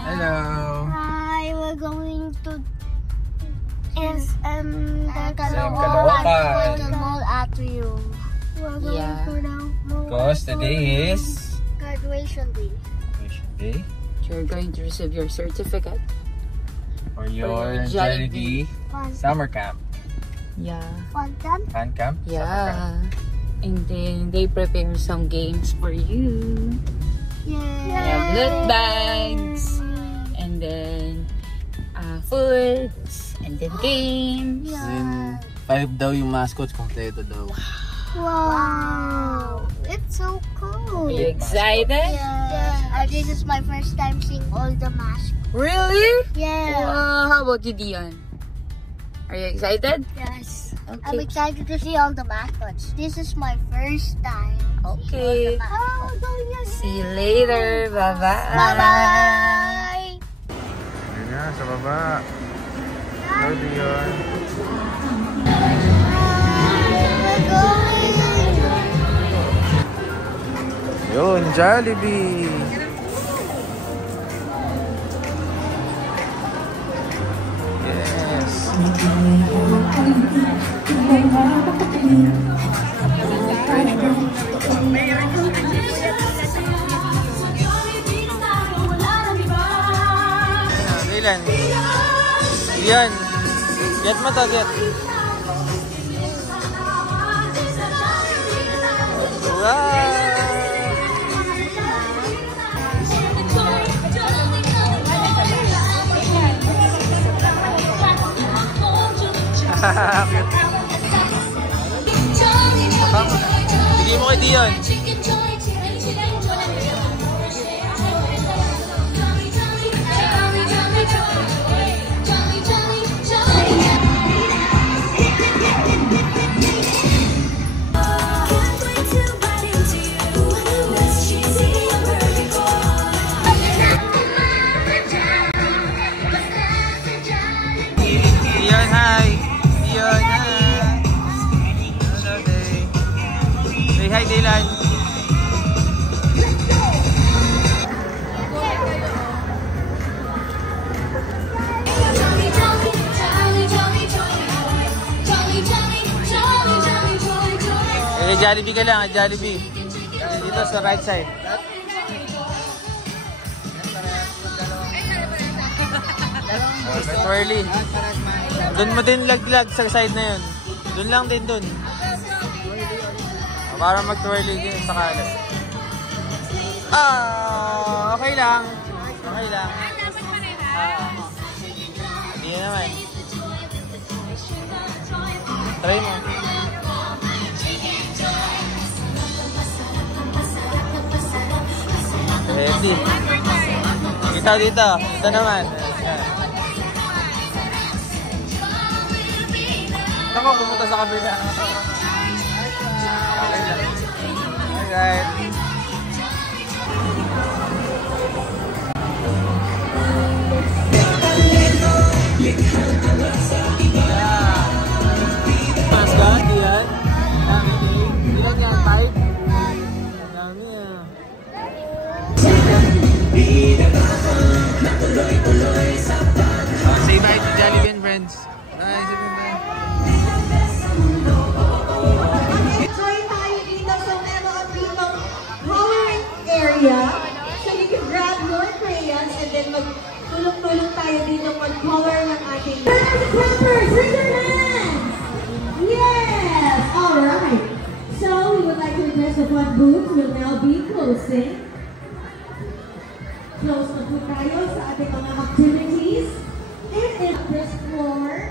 Hello. Hi, we're going to Caloocan Mall Atrium. We're going to the mall. Because today is graduation day. graduation day You're going to receive your certificate for your Jollibee summer camp. Yeah. Fun camp? Fun camp? Summer camp. Yeah. And then they prepare some games for you. Yeah. They have loot bags. And then foods. And then games. Then 5 daw yung mascots, kompleto daw. Wow. It's so cool. Are you excited? Yeah. This is my first time seeing all the masks. Really? Yeah. Wow. How about you, Dion? Are you excited? Yes. Okay. I'm excited to see all the mascots. This is my first time. Okay. Oh, See you later. Bye-bye. Bye-bye. Yun nga, sa baba. Hello, Dion. We're going. Yun, Jollibee. Yes. Dylan. Diyan. Get mo to, get. Wow. Bigay mo kay Dion. Dion, hi. Dion, hi. Hello, Day. Say hi, Dylan. Jollibee ka lang, Jollibee. Dito sa right side. Twirly. Doon mo din laglag sa side na yun. Doon lang din doon. Para mag-twirly din sa kalat. Okay lang. Okay lang. Hindi naman. Try mo. Ready. Kita dito. Ito naman. Ako, pumunta sa kabila. Okay lang. Alright. Mascot, yan. Ilan yan? 5? Ang dami yan. Say bye to Jollibee and friends. Bye, say bye. Enjoy tayo dito sa meron dito coloring area. So you can grab your crayons and then magtulong-tulong tayo dito mag-color ng ating clappers, raise your hands! Yes! Alright. So we would like to address the front booth. Will now be closing. Close na po tayo sa ating mga activities. And in this floor,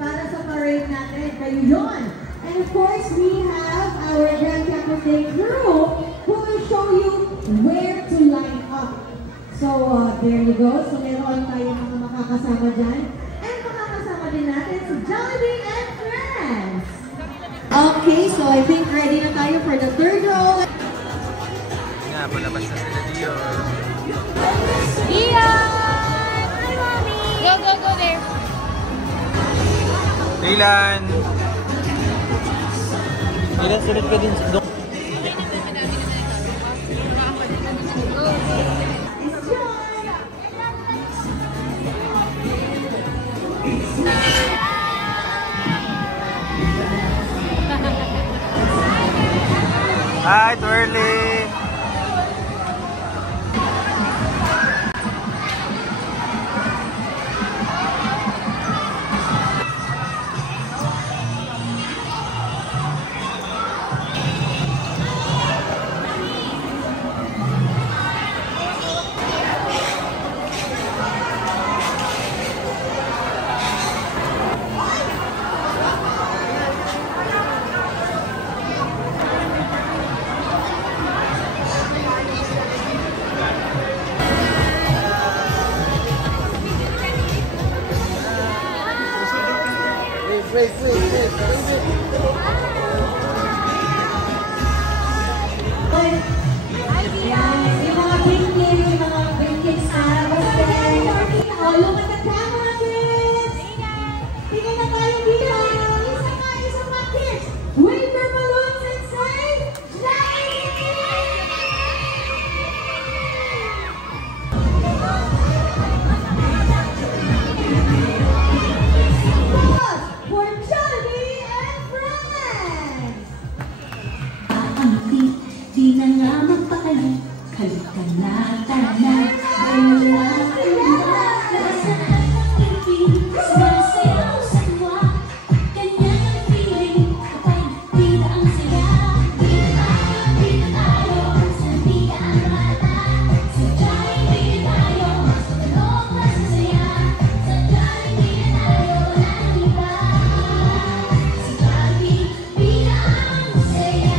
para sa parade natin, kayo yun. And of course, we have our Grand Campus Day crew who will show you where to line up. So, there you go. So, meron tayo mga makakasama dyan. And makakasama din natin si Jollibee and friends. Okay, so I think ready na tayo for the third row. Nga, palabas na sila Dion. Dion! Hi, Mommy! Go there. Dylan! Dylan, sulit ka din sa dok. Wait. Yung mga green kids na look at the camera, kids! Tingnan na tayo dito! Isa pa, kids! Wave your balloons and say, for Jollibee and Friends! Di na nga magpakalan, kalika na, tara na, wala sa aking sumasayaw sa tuwa, ganyan ang feeling, kapag di na ang saya, di na tayo, sabi ka ang mata, sadya'y di na tayo, sa talong masasaya, sadya'y di na tayo, walang iba, sadya'y di na ang saya.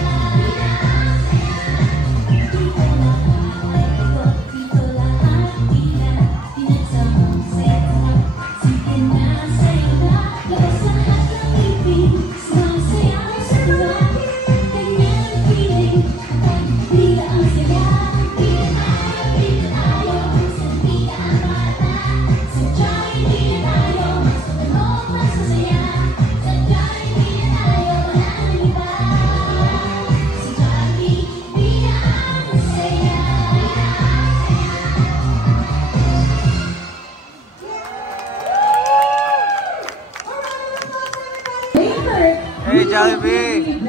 Hey, Jollibee!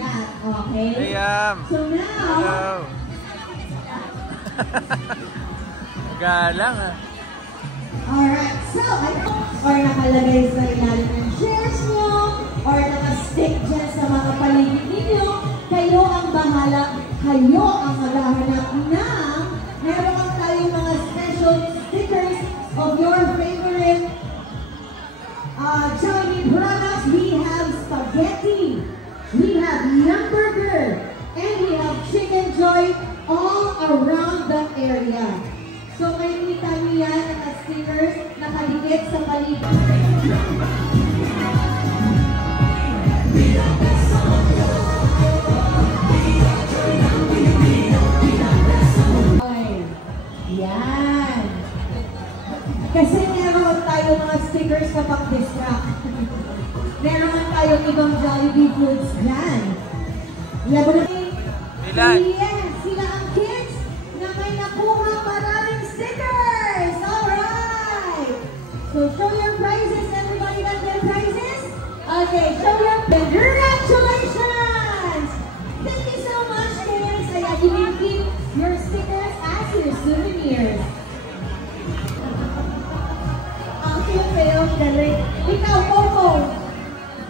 Okay. Hey, So now, Hello! Galang ah. alright, so or nakalagay sa ilalim ng chairs nyo, or nakastick dyan sa mga paligid ninyo, kayo ang bahala, kayo ang maghahanap ng meron tayong mga special stickers of your favorite Jollibee products. We have spaghetti, we have hamburger, and we have chicken joy all around the area. So makikita niyo yan ang stickers nakadikit sa paligid. Okay. Yan. Kasi meron tayo mga stickers na pang-distract. Meron tayong ibang Jollibee foods dyan. Ilan? Yes, sila ang kids na may nakuha maraming stickers. Alright. So show your prizes. Everybody got their prizes? Okay, show your congratulations! Thank you so much, kids. Kaya you can keep your stickers as your souvenirs. Ang cute, galing. Ikaw, Coco.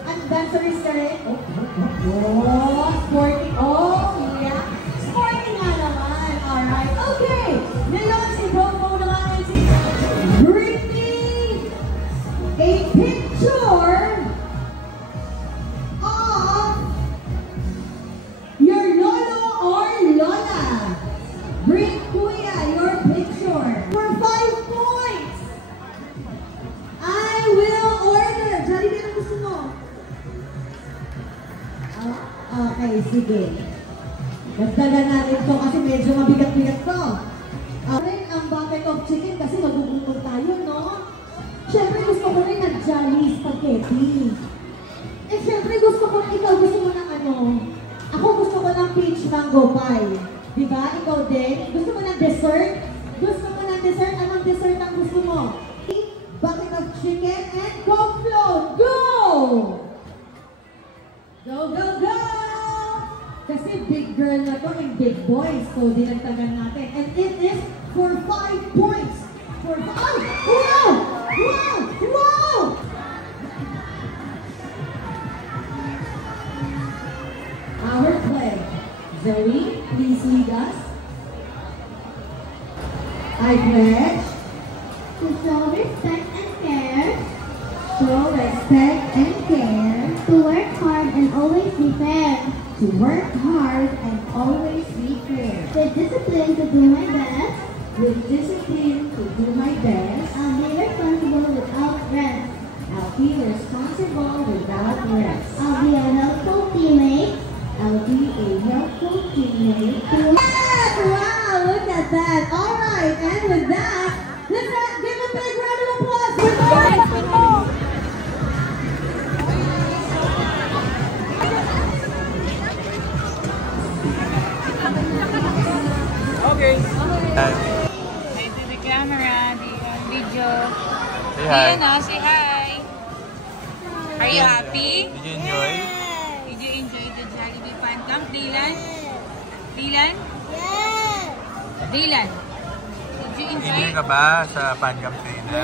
Ang dancerist ka rin? Oh, sporty. Oh, yeah. Sporty nga naman. Alright. Okay. Ngayon, si Coco naman ay si bring me a picture of your lolo or lola. Bring Kuya your picture. For 5 points, I will order. Jollibee, ano gusto mo? Okay, sige. Dagdagan natin to kasi medyo mabigat-bigat to. Rin ang bucket of chicken kasi magugutom tayo, no? Siyempre gusto ko rin ng Jolly Spaghetti. Eh siyempre gusto ko, ikaw gusto mo ng ano? Ako gusto ko ng peach mango pie. Diba? Ikaw din? Gusto mo ng dessert? Gusto mo ng dessert? Anong dessert ang gusto mo? Bucket of chicken and Coke float. Go! Go, go, go! Kasi big girl na to and big boys. So, dinagtagan natin. And it is for 5 points. For 5. Wow! Wow! Wow! Our pledge. Zoe, please lead us. I pledge To show respect and care, show respect and care, to work hard and always be fair, to work hard and always be fair, with discipline to do my best, with discipline to do my best, I'll be responsible without rest. I'll be a responsible without rest. I'll be a helpful teammate. I'll be a helpful teammate. Yes! Wow, look at that. All right, and with that, let's give a big round of applause for Mom! Okay. Hi to the camera, the video. Say hi. Ayan o, say hi. Are you happy? Did you enjoy? Did you enjoy the Jollibee Fun Camp, Dylan? Dylan? Yes. Dylan? Did you enjoy? Enjoy ka ba sa Fun Camp kanina?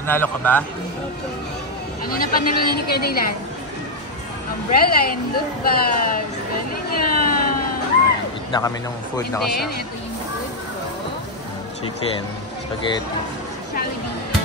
Nanalo ka ba? Ano na panalo niya ni Kuya Dylan? Umbrella and loot bag. Galing nga. Eat na kami ng food And na then, kasama. ito yung food ko. Chicken, spaghetti. Jollibee.